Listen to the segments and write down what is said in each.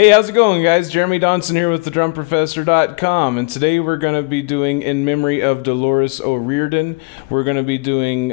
Hey, how's it going, guys? Jeremy Donson here with thedrumprofessor.com, and today we're going to be doing In Memory of Dolores O'Riordan. We're going to be doing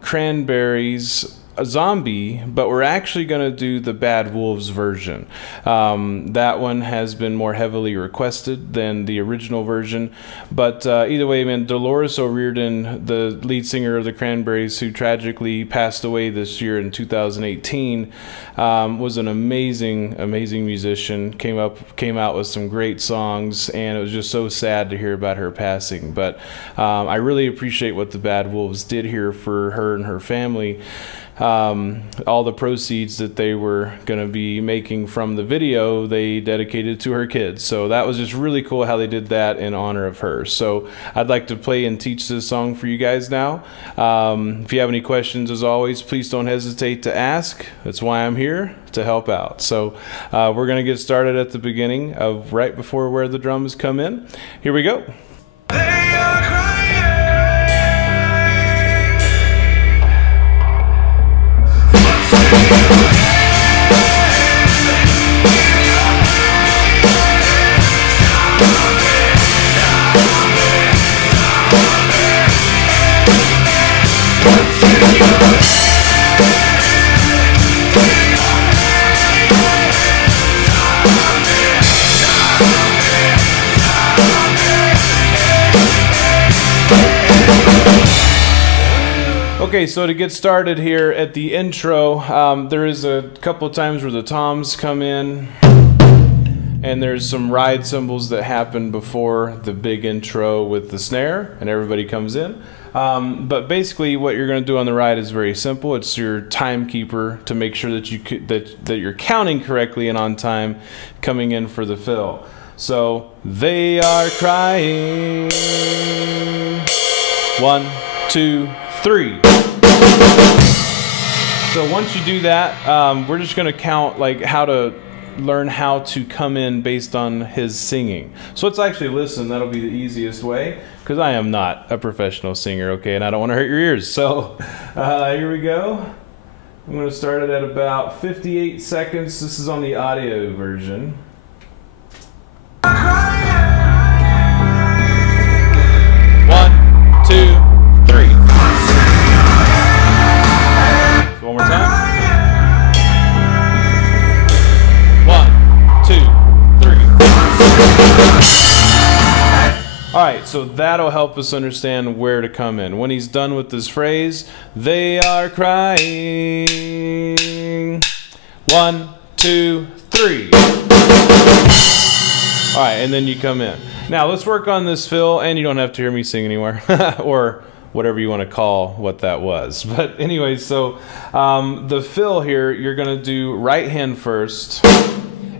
Cranberries, a Zombie, but we're actually going to do the Bad Wolves version. That one has been more heavily requested than the original version, but either way, man, Dolores O'Riordan, the lead singer of the Cranberries, who tragically passed away this year in 2018, was an amazing musician. Came out with some great songs, and it was just so sad to hear about her passing. But I really appreciate what the Bad Wolves did here for her and her family. All the proceeds that they were going to be making from the video, they dedicated to her kids. So that was just really cool how they did that in honor of her. So I'd like to play and teach this song for you guys now. If you have any questions, as always, please don't hesitate to ask. That's why I'm here, to help out. So we're going to get started at the beginning of right before where the drums come in. Here we go. Okay, so to get started here at the intro, there is a couple of times where the toms come in, and there's some ride cymbals that happen before the big intro with the snare, and everybody comes in. But basically, what you're going to do on the ride is very simple. It's your timekeeper to make sure that you're counting correctly and on time, coming in for the fill. So they are crying. 1, 2, 3. So once you do that, we're just going to count like how to learn how to come in based on his singing. So let's actually listen. That'll be the easiest way, because I am not a professional singer, okay, and I don't want to hurt your ears. So here we go. I'm going to start it at about 58 seconds. This is on the audio version. 1, 2, 3. One more time. 1, 2, 3. Alright, so that'll help us understand where to come in. When he's done with this phrase, they are crying. 1, 2, 3. Alright, and then you come in. Now let's work on this fill, and you don't have to hear me sing anymore. Or whatever you want to call what that was. But anyway, so the fill here, you're going to do right hand first,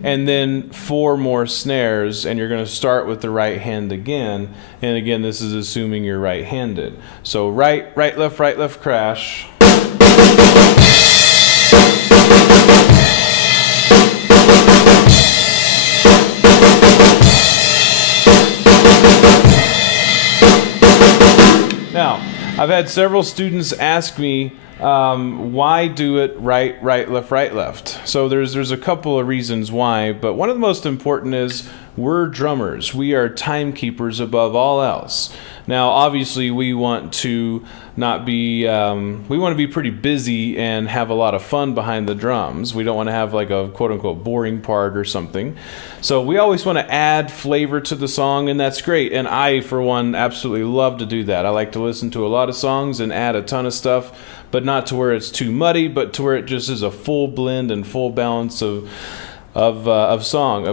and then 4 more snares, and you're going to start with the right hand again. And again, this is assuming you're right-handed. So right, left, crash. Now, I've had several students ask me, why do it right, left? So there's a couple of reasons why, but one of the most important is we're drummers. We are timekeepers above all else. Now, obviously, we want to not be, we want to be pretty busy and have a lot of fun behind the drums. We don't want to have like a quote-unquote boring part or something. So we always want to add flavor to the song, and that's great. And I, for one, absolutely love to do that. I like to listen to a lot of songs and add a ton of stuff, but not to where it's too muddy, but to where it just is a full blend and full balance of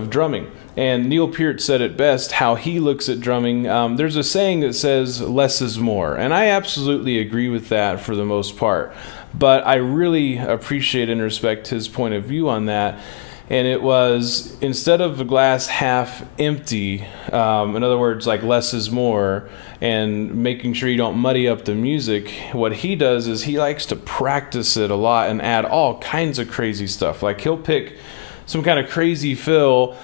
drumming. And Neil Peart said it best, how he looks at drumming. There's a saying that says less is more, and I absolutely agree with that for the most part. But I really appreciate and respect his point of view on that. And it was, instead of the glass half empty, in other words, like less is more, and making sure you don't muddy up the music, what he does is he likes to practice it a lot and add all kinds of crazy stuff. Like he'll pick some kind of crazy fill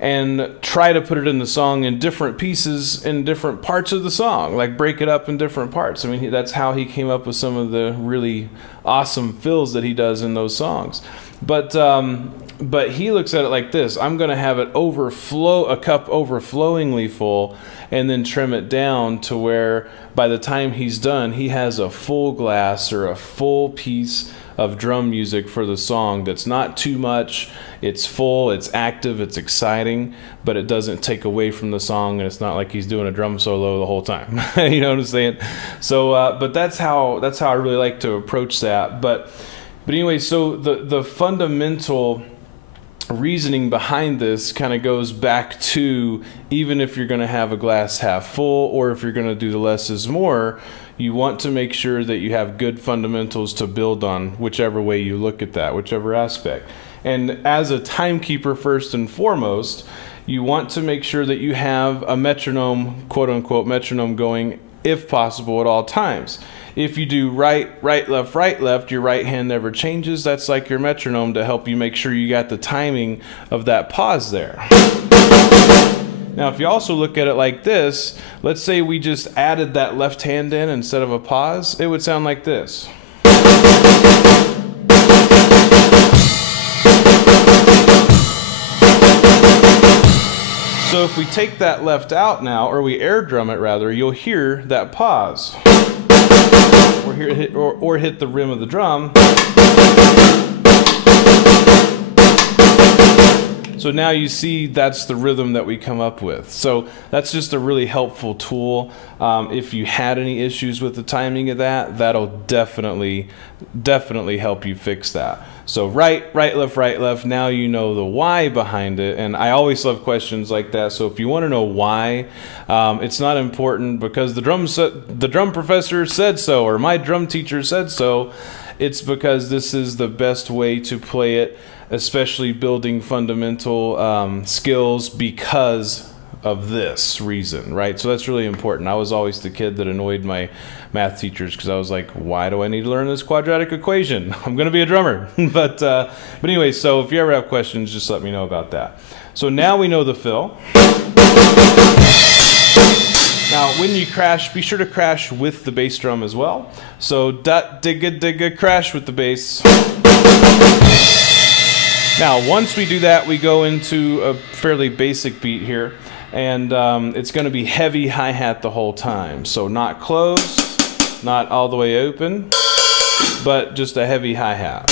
and try to put it in the song in different pieces in different parts of the song, like break it up in different parts. I mean, that's how he came up with some of the really awesome fills that he does in those songs. But he looks at it like this. I'm going to have it overflow, a cup overflowingly full, and then trim it down to where by the time he's done, he has a full glass or a full piece of drum music for the song that's not too much. It's full, it's active, it's exciting, but it doesn't take away from the song, and it's not like he's doing a drum solo the whole time. You know what I'm saying? So, but that's how I really like to approach that. But anyway, so the fundamental reasoning behind this kind of goes back to, even if you're going to have a glass half full, or if you're going to do the less is more, you want to make sure that you have good fundamentals to build on, whichever way you look at that, whichever aspect. And as a timekeeper, first and foremost, you want to make sure that you have a metronome, quote unquote metronome, going, if possible, at all times. If you do right, left, your right hand never changes. That's like your metronome to help you make sure you got the timing of that pause there. Now, if you also look at it like this, let's say we just added that left hand in instead of a pause, it would sound like this. So if we take that left out now, or we air drum it rather, you'll hear that pause. Or hit the rim of the drum. So now you see that's the rhythm that we come up with. So that's just a really helpful tool. If you had any issues with the timing of that, that'll definitely help you fix that. So right, left, now you know the why behind it. And I always love questions like that. So if you want to know why, it's not important because the drum professor said so, or my drum teacher said so. It's because this is the best way to play it, especially building fundamental skills because of this reason, right? So that's really important. I was always the kid that annoyed my math teachers because I was like, why do I need to learn this quadratic equation? I'm going to be a drummer. But anyway, so if you ever have questions, just let me know about that. So now we know the fill. Now, when you crash, be sure to crash with the bass drum as well. So dot digga digga crash with the bass. Now, once we do that, we go into a fairly basic beat here, and it's going to be heavy hi-hat the whole time. So not closed, not all the way open, but just a heavy hi-hat.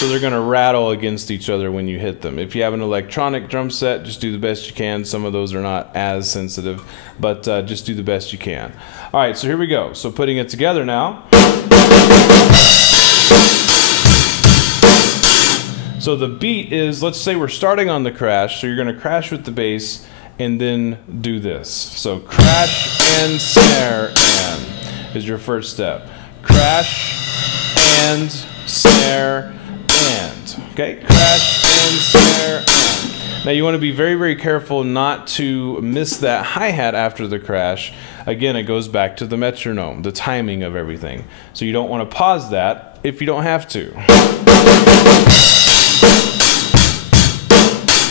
So they're going to rattle against each other when you hit them. If you have an electronic drum set, just do the best you can. Some of those are not as sensitive, but just do the best you can. All right, so here we go. So putting it together now. So the beat is, let's say we're starting on the crash, so you're going to crash with the bass and then do this. So crash and snare and is your first step. Crash and snare and. Okay, crash and snare and. Now you want to be very, very careful not to miss that hi-hat after the crash. Again, it goes back to the metronome, the timing of everything. So you don't want to pause that if you don't have to.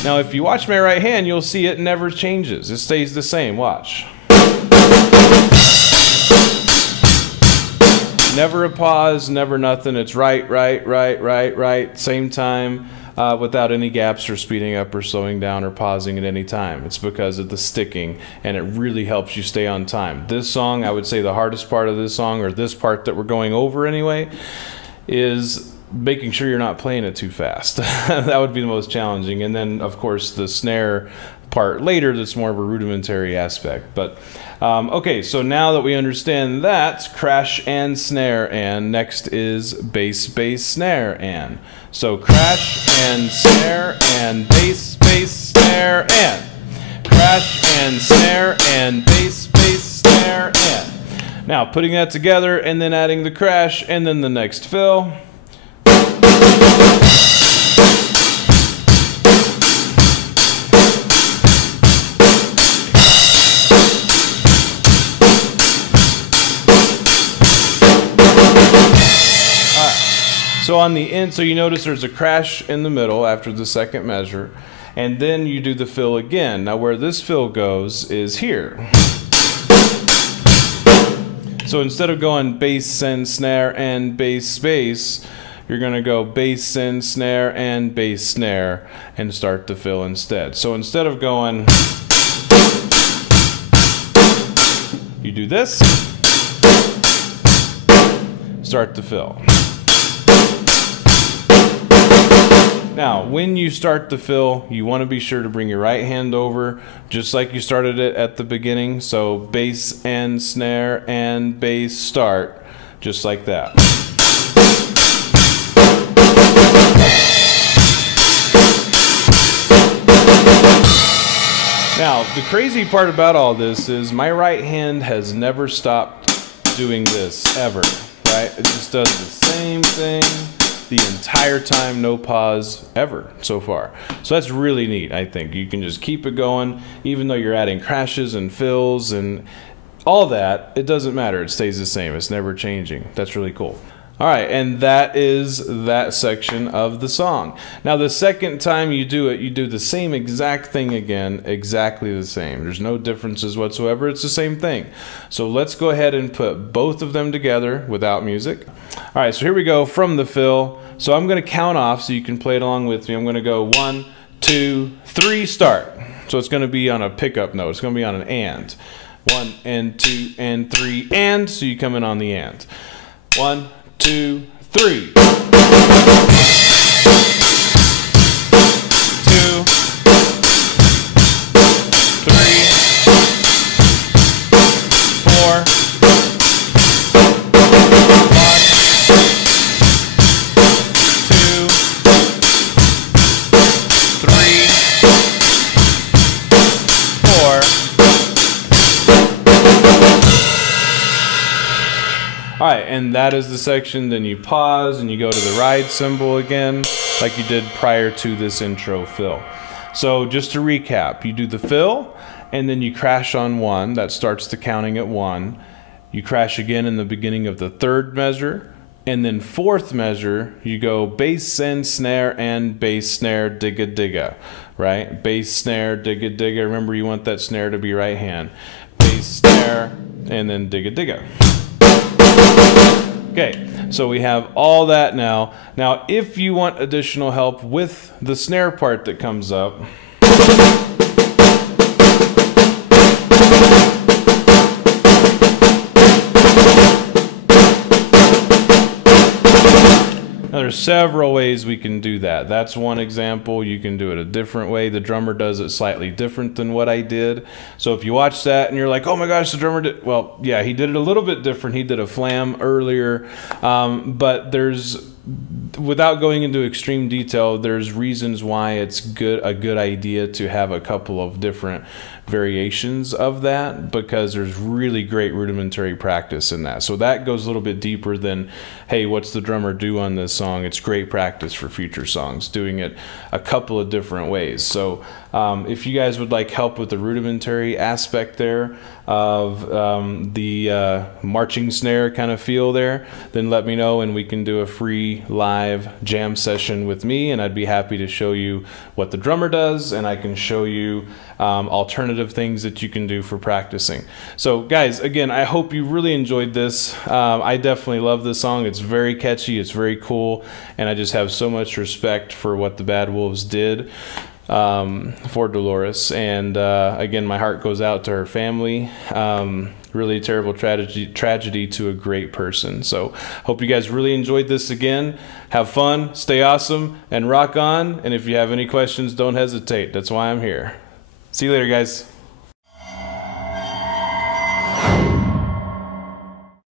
Now, if you watch my right hand, you'll see it never changes. It stays the same. Watch. Never a pause, never nothing. It's right, same time, without any gaps or speeding up or slowing down or pausing at any time. It's because of the sticking, and it really helps you stay on time. This song, I would say the hardest part of this song, or this part that we're going over anyway, is making sure you're not playing it too fast. That would be the most challenging. And then, of course, the snare part later, that's more of a rudimentary aspect. But okay, so now that we understand that, crash and snare and, next is bass, snare and. So crash and snare and bass, snare and. Crash and snare and bass, snare and. Now putting that together and then adding the crash and then the next fill. So on the end, so you notice there's a crash in the middle after the second measure, and then you do the fill again. Now where this fill goes is here. So instead of going bass and snare and bass, you're going to go bass, send, snare, and bass, snare, and start the fill instead. So instead of going, you do this, start the fill. Now, when you start the fill, you want to be sure to bring your right hand over, just like you started it at the beginning. So bass and snare and bass, start, just like that. Now, the crazy part about all this is my right hand has never stopped doing this, ever, right? It just does the same thing the entire time, no pause, ever so far. So that's really neat, I think. You can just keep it going, even though you're adding crashes and fills and all that, it doesn't matter. It stays the same. It's never changing. That's really cool. All right, and that is that section of the song. Now, the second time you do it, you do the same exact thing again, exactly the same. There's no differences whatsoever. It's the same thing. So let's go ahead and put both of them together without music. All right, so here we go from the fill. So I'm going to count off so you can play it along with me. I'm going to go 1, 2, 3, start. So it's going to be on a pickup note. It's going to be on an and. 1 and 2 and 3 and. So you come in on the and. 1, 2, 3. 2, 3, 4, 1, 2, 3, 4. All right, and that is the section. Then you pause and you go to the ride cymbal again, like you did prior to this intro fill. So just to recap, you do the fill, and then you crash on 1. That starts the counting at 1. You crash again in the beginning of the 3rd measure, and then 4th measure, you go bass, send, snare, and bass, snare, digga, digga, right? Bass, snare, digga, digga. Remember, you want that snare to be right hand. Bass, snare, and then digga, digga. Okay, so we have all that now. Now, if you want additional help with the snare part that comes up, now, there's several ways we can do that. That's one example. You can do it a different way. The drummer does it slightly different than what I did. So if you watch that and you're like, oh my gosh, the drummer did, well, yeah, he did it a little bit different. He did a flam earlier, but there's, without going into extreme detail, there's reasons why it's a good idea to have a couple of different variations of that, because there's really great rudimentary practice in that. So that goes a little bit deeper than, hey, what's the drummer do on this song? It's great practice for future songs, doing it a couple of different ways. So if you guys would like help with the rudimentary aspect there of the marching snare kind of feel there, then let me know and we can do a free live jam session with me, and I'd be happy to show you what the drummer does, and I can show you alternative things that you can do for practicing. So guys, again, I hope you really enjoyed this. I definitely love this song. It's very catchy, it's very cool, and I just have so much respect for what the Bad Wolves did for Dolores. And again, my heart goes out to her family. Really terrible tragedy to a great person. So hope you guys really enjoyed this. Again, have fun, stay awesome, and rock on. And if you have any questions, don't hesitate. That's why I'm here. See you later, guys.